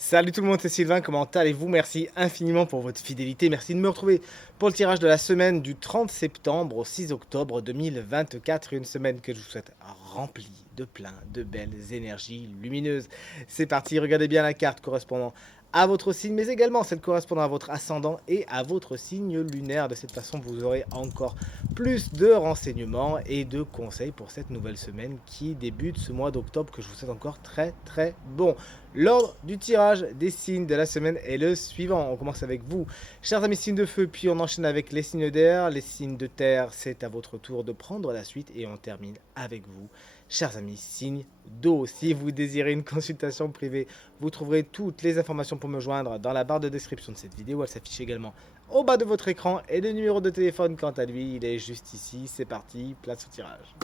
Salut tout le monde, c'est Sylvain, comment allez-vous? Merci infiniment pour votre fidélité. Merci de me retrouver pour le tirage de la semaine du 30 septembre au 6 octobre 2024. Une semaine que je vous souhaite remplie de plein de belles énergies lumineuses. C'est parti, regardez bien la carte correspondant à votre signe, mais également celle correspondant à votre ascendant et à votre signe lunaire. De cette façon, vous aurez encore plus de renseignements et de conseils pour cette nouvelle semaine qui débute ce mois d'octobre que je vous souhaite encore très bon. L'ordre du tirage des signes de la semaine est le suivant. On commence avec vous, chers amis signes de feu, puis on enchaîne avec les signes d'air. Les signes de terre, c'est à votre tour de prendre la suite et on termine avec vous, chers amis signes d'eau. Si vous désirez une consultation privée, vous trouverez toutes les informations pour me joindre dans la barre de description de cette vidéo. Elle s'affiche également au bas de votre écran et le numéro de téléphone, quant à lui, il est juste ici. C'est parti, place au tirage.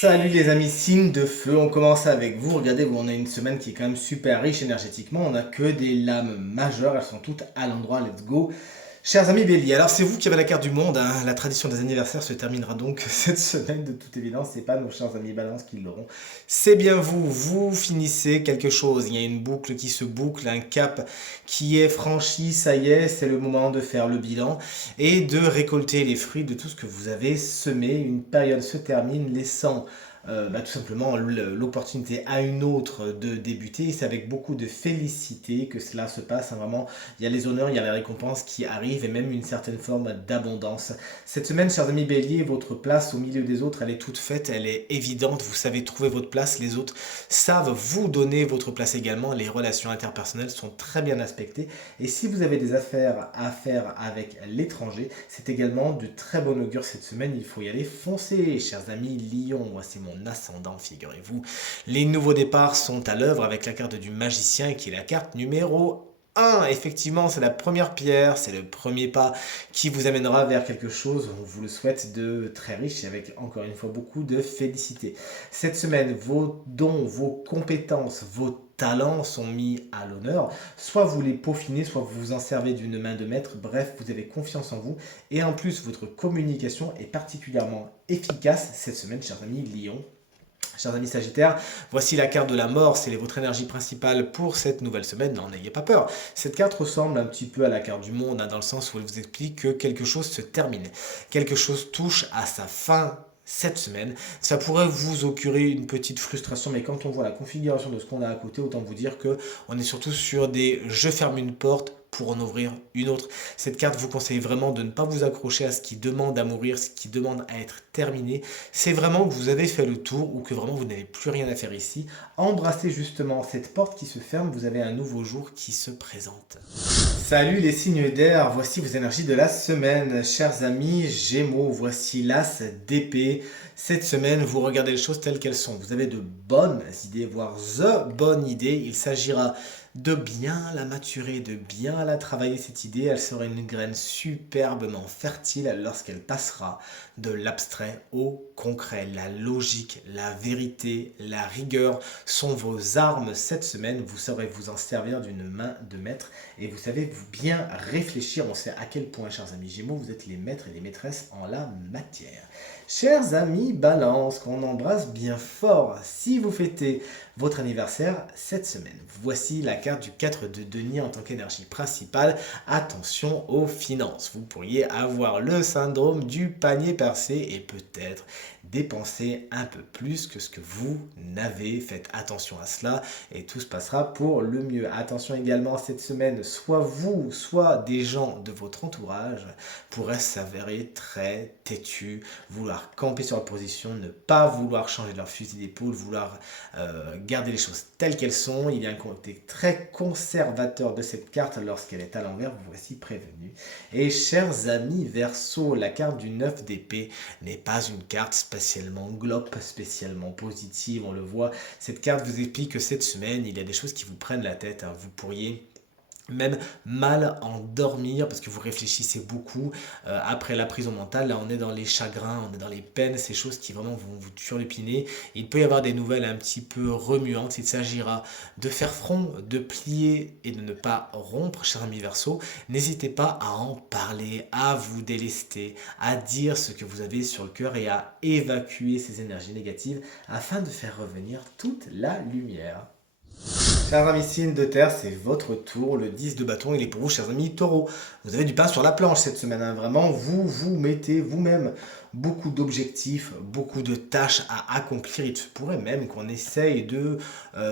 Salut les amis signes de feu, on commence avec vous. Regardez, on a une semaine qui est quand même super riche énergétiquement. On n'a que des lames majeures, elles sont toutes à l'endroit. Let's go. Chers amis Bélier, alors c'est vous qui avez la carte du monde, hein. La tradition des anniversaires se terminera donc cette semaine de toute évidence, c'est pas nos chers amis Balance qui l'auront. C'est bien vous, vous finissez quelque chose, il y a une boucle qui se boucle, un cap qui est franchi, ça y est, c'est le moment de faire le bilan et de récolter les fruits de tout ce que vous avez semé. Une période se termine laissant tout simplement l'opportunité à une autre de débuter. C'est avec beaucoup de félicité que cela se passe, hein. Vraiment, il y a les honneurs, il y a les récompenses qui arrivent et même une certaine forme d'abondance. Cette semaine, chers amis Bélier, votre place au milieu des autres, elle est toute faite, elle est évidente. Vous savez trouver votre place, les autres savent vous donner votre place également. Les relations interpersonnelles sont très bien aspectées. Et si vous avez des affaires à faire avec l'étranger, c'est également de très bon augure cette semaine. Il faut y aller foncer, chers amis Lion. Moi, c'est mon ascendant, figurez-vous. Les nouveaux départs sont à l'œuvre avec la carte du magicien qui est la carte numéro 1. Effectivement, c'est la première pierre, c'est le premier pas qui vous amènera vers quelque chose, on vous le souhaite, de très riche et avec encore une fois beaucoup de félicité. Cette semaine, vos dons, vos compétences, vos talents sont mis à l'honneur. Soit vous les peaufinez, soit vous vous en servez d'une main de maître. Bref, vous avez confiance en vous. Et en plus, votre communication est particulièrement efficace cette semaine, chers amis Lion. Chers amis Sagittaires, voici la carte de la mort, c'est votre énergie principale pour cette nouvelle semaine, n'en ayez pas peur. Cette carte ressemble un petit peu à la carte du monde, hein, dans le sens où elle vous explique que quelque chose se termine, quelque chose touche à sa fin cette semaine. Ça pourrait vous occurer une petite frustration, mais quand on voit la configuration de ce qu'on a à côté, autant vous dire que on est surtout sur des je ferme une porte pour en ouvrir une autre. Cette carte vous conseille vraiment de ne pas vous accrocher à ce qui demande à mourir, ce qui demande à être terminé. C'est vraiment que vous avez fait le tour ou que vraiment vous n'avez plus rien à faire ici. Embrassez justement cette porte qui se ferme, vous avez un nouveau jour qui se présente. Salut les signes d'air, voici vos énergies de la semaine. Chers amis Gémeaux, voici l'As d'épée. Cette semaine, vous regardez les choses telles qu'elles sont. Vous avez de bonnes idées, voire the bonne idée. Il s'agira de bien la maturer, de bien la travailler cette idée. Elle sera une graine superbement fertile lorsqu'elle passera de l'abstrait au concret. La logique, la vérité, la rigueur sont vos armes cette semaine. Vous saurez vous en servir d'une main de maître et vous savez vous bien réfléchir. On sait à quel point, chers amis Gémeaux, vous êtes les maîtres et les maîtresses en la matière. Chers amis Balance, qu'on embrasse bien fort, si vous fêtez votre anniversaire cette semaine, voici la carte du 4 de denier en tant qu'énergie principale. Attention aux finances, vous pourriez avoir le syndrome du panier percé et peut-être dépenser un peu plus que ce que vous n'avez. Faites attention à cela et tout se passera pour le mieux. Attention également cette semaine, soit vous, soit des gens de votre entourage pourraient s'avérer très têtus, vouloir camper sur leur position, ne pas vouloir changer leur fusil d'épaule, vouloir garder les choses telles qu'elles sont. Il y a un côté très conservateur de cette carte lorsqu'elle est à l'envers, vous voici prévenu. Et chers amis Verseau, la carte du 9 d'épée n'est pas une carte spécialement globe, spécialement positive, on le voit. Cette carte vous explique que cette semaine, il y a des choses qui vous prennent la tête, hein. Vous pourriez même mal en dormir parce que vous réfléchissez beaucoup après la prison mentale. Là on est dans les chagrins, on est dans les peines, ces choses qui vraiment vont vous turlupiner. Il peut y avoir des nouvelles un petit peu remuantes. Il s'agira de faire front, de plier et de ne pas rompre, cher ami Verseau. N'hésitez pas à en parler, à vous délester, à dire ce que vous avez sur le cœur et à évacuer ces énergies négatives afin de faire revenir toute la lumière. Chers amis signes de terre, c'est votre tour. Le 10 de bâton, il est pour vous, chers amis taureaux. Vous avez du pain sur la planche cette semaine, hein. Vraiment, vous vous mettez vous-même beaucoup d'objectifs, beaucoup de tâches à accomplir. Il se pourrait même qu'on essaye de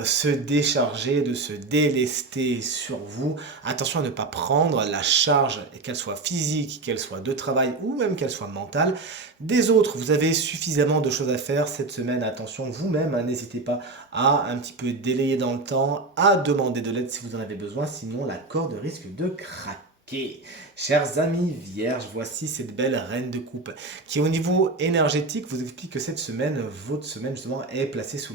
se décharger, de se délester sur vous. Attention à ne pas prendre la charge, qu'elle soit physique, qu'elle soit de travail ou même qu'elle soit mentale, des autres. Vous avez suffisamment de choses à faire cette semaine. Attention vous-même, hein, n'hésitez pas à un petit peu délayer dans le temps, à demander de l'aide si vous en avez besoin, sinon la corde risque de craquer. Chers amis vierges, voici cette belle reine de coupe qui au niveau énergétique vous explique que cette semaine, votre semaine justement, est placée sous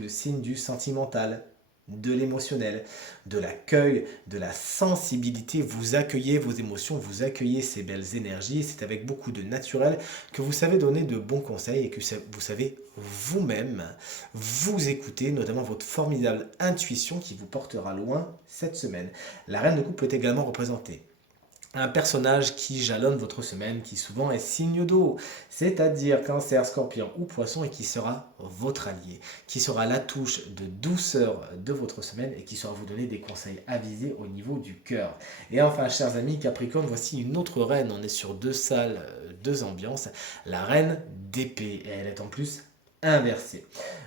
le signe du sentimental, de l'émotionnel, de l'accueil, de la sensibilité. Vous accueillez vos émotions, vous accueillez ces belles énergies. C'est avec beaucoup de naturel que vous savez donner de bons conseils et que vous savez vous-même vous écouter, notamment votre formidable intuition qui vous portera loin cette semaine. La reine de coupe peut également représenter un personnage qui jalonne votre semaine, qui souvent est signe d'eau, c'est-à-dire cancer, scorpion ou poisson, et qui sera votre allié, qui sera la touche de douceur de votre semaine et qui saura vous donner des conseils avisés au niveau du cœur. Et enfin, chers amis Capricorne, voici une autre reine, on est sur deux salles, deux ambiances, la reine d'épée, et elle est en plus inversée.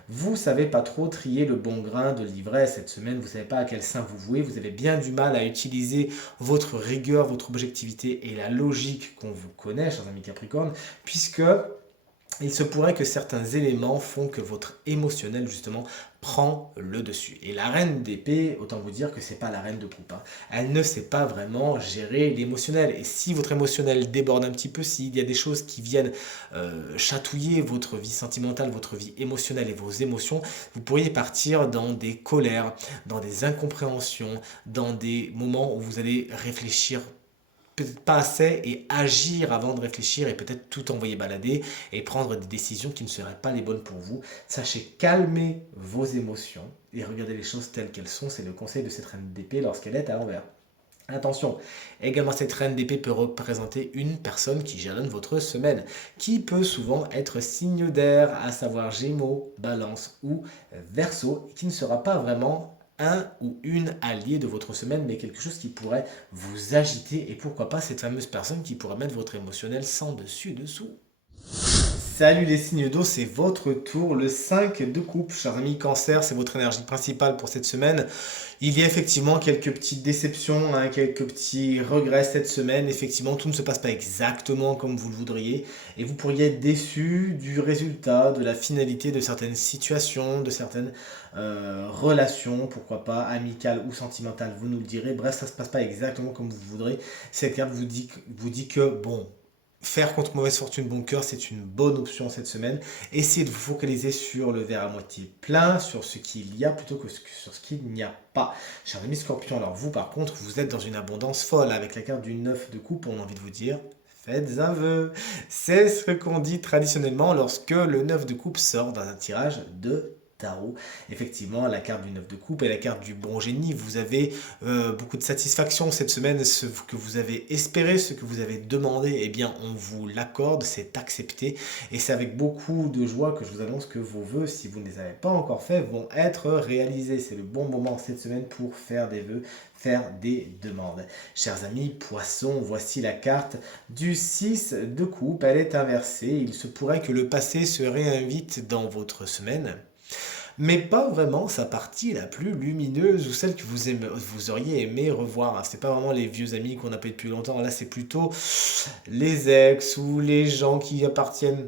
Vous savez pas trop trier le bon grain de l'ivraie cette semaine, vous savez pas à quel sein vous vouez, vous avez bien du mal à utiliser votre rigueur, votre objectivité et la logique qu'on vous connaît, chers amis Capricorne, puisque il se pourrait que certains éléments font que votre émotionnel, justement, prend le dessus. Et la reine d'épée, autant vous dire que c'est pas la reine de coupe, hein. Elle ne sait pas vraiment gérer l'émotionnel. Et si votre émotionnel déborde un petit peu, s'il y a des choses qui viennent chatouiller votre vie sentimentale, votre vie émotionnelle et vos émotions, vous pourriez partir dans des colères, dans des incompréhensions, dans des moments où vous allez réfléchir peut-être pas assez et agir avant de réfléchir et peut-être tout envoyer balader et prendre des décisions qui ne seraient pas les bonnes pour vous. Sachez calmer vos émotions et regardez les choses telles qu'elles sont. C'est le conseil de cette reine d'épée lorsqu'elle est à l'envers. Attention, également cette reine d'épée peut représenter une personne qui jalonne votre semaine, qui peut souvent être signe d'air, à savoir Gémeaux, Balance ou Verseau, et qui ne sera pas vraiment un ou une alliée de votre semaine, mais quelque chose qui pourrait vous agiter, et pourquoi pas cette fameuse personne qui pourrait mettre votre émotionnel sans dessus dessous. Salut les signes d'eau, c'est votre tour, le 5 de coupe. Chers amis cancer, c'est votre énergie principale pour cette semaine. Il y a effectivement quelques petites déceptions, hein, quelques petits regrets cette semaine. Effectivement, tout ne se passe pas exactement comme vous le voudriez. Et vous pourriez être déçu du résultat, de la finalité de certaines situations, de certaines relations, pourquoi pas, amicales ou sentimentales, vous nous le direz. Bref, ça ne se passe pas exactement comme vous voudrez. Cette carte vous dit que, bon, faire contre mauvaise fortune bon cœur, c'est une bonne option cette semaine. Essayez de vous focaliser sur le verre à moitié plein, sur ce qu'il y a plutôt que sur ce qu'il n'y a pas. Chers amis Scorpion, alors vous par contre, vous êtes dans une abondance folle avec la carte du 9 de coupe, on a envie de vous dire. Faites un vœu. C'est ce qu'on dit traditionnellement lorsque le 9 de coupe sort dans un tirage de tarot. Effectivement, la carte du 9 de coupe et la carte du bon génie, vous avez beaucoup de satisfaction cette semaine, ce que vous avez espéré, ce que vous avez demandé, eh bien on vous l'accorde, c'est accepté et c'est avec beaucoup de joie que je vous annonce que vos vœux, si vous ne les avez pas encore faits, vont être réalisés. C'est le bon moment cette semaine pour faire des vœux, faire des demandes. Chers amis poissons, voici la carte du 6 de coupe, elle est inversée, il se pourrait que le passé se réinvite dans votre semaine, mais pas vraiment sa partie la plus lumineuse ou celle que vous auriez aimé revoir. C'est pas vraiment les vieux amis qu'on n'a pas depuis longtemps, là c'est plutôt les ex ou les gens qui appartiennent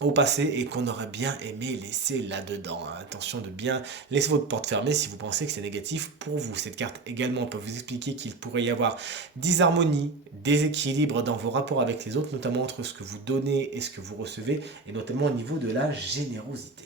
au passé et qu'on aurait bien aimé laisser là-dedans. Attention de bien laisser votre porte fermée si vous pensez que c'est négatif pour vous. Cette carte également peut vous expliquer qu'il pourrait y avoir disharmonie, déséquilibre dans vos rapports avec les autres, notamment entre ce que vous donnez et ce que vous recevez, et notamment au niveau de la générosité.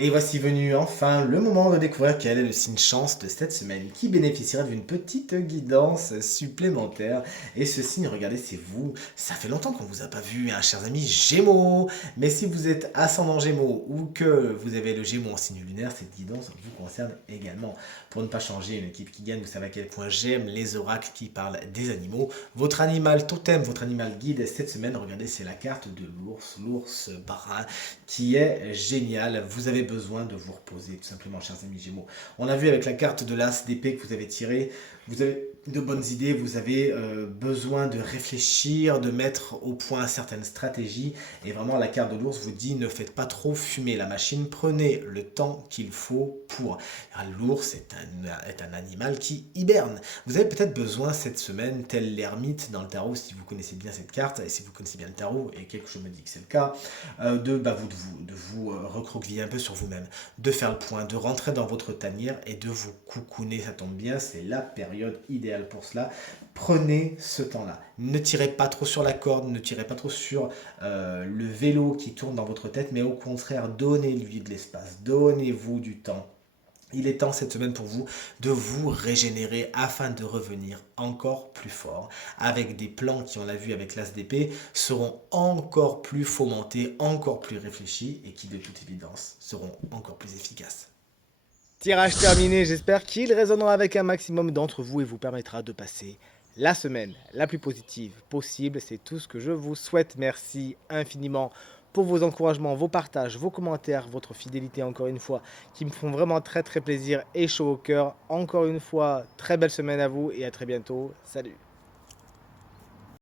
Et voici venu enfin le moment de découvrir quel est le signe chance de cette semaine qui bénéficiera d'une petite guidance supplémentaire. Et ce signe, regardez, c'est vous. Ça fait longtemps qu'on ne vous a pas vu, hein, chers amis Gémeaux. Mais si vous êtes ascendant Gémeaux ou que vous avez le Gémeaux en signe lunaire, cette guidance vous concerne également. Pour ne pas changer une équipe qui gagne, vous savez à quel point j'aime les oracles qui parlent des animaux. Votre animal totem, votre animal guide cette semaine, regardez, c'est la carte de l'ours brun qui est génial. Vous avez besoin de vous reposer, tout simplement, chers amis Gémeaux. On a vu avec la carte de l'As d'épée que vous avez tirée, vous avez de bonnes idées, vous avez besoin de réfléchir, de mettre au point certaines stratégies. Et vraiment, la carte de l'ours vous dit ne faites pas trop fumer la machine, prenez le temps qu'il faut pour. L'ours est un animal qui hiberne. Vous avez peut-être besoin cette semaine, tel l'ermite dans le tarot, si vous connaissez bien cette carte, et si vous connaissez bien le tarot, et quelque chose me dit que c'est le cas, de vous recroqueviller un peu sur vous-même, de faire le point, de rentrer dans votre tanière et de vous coucouner. Ça tombe bien, c'est la période idéale pour cela. Prenez ce temps-là. Ne tirez pas trop sur la corde, ne tirez pas trop sur le vélo qui tourne dans votre tête, mais au contraire, donnez-lui de l'espace, donnez-vous du temps. Il est temps cette semaine pour vous de vous régénérer afin de revenir encore plus fort, avec des plans qui, on l'a vu avec l'As d'épée, seront encore plus fomentés, encore plus réfléchis et qui, de toute évidence, seront encore plus efficaces. Tirage terminé, j'espère qu'il résonnera avec un maximum d'entre vous et vous permettra de passer la semaine la plus positive possible. C'est tout ce que je vous souhaite. Merci infiniment pour vos encouragements, vos partages, vos commentaires, votre fidélité encore une fois, qui me font vraiment très très plaisir et chaud au cœur. Encore une fois, très belle semaine à vous et à très bientôt. Salut!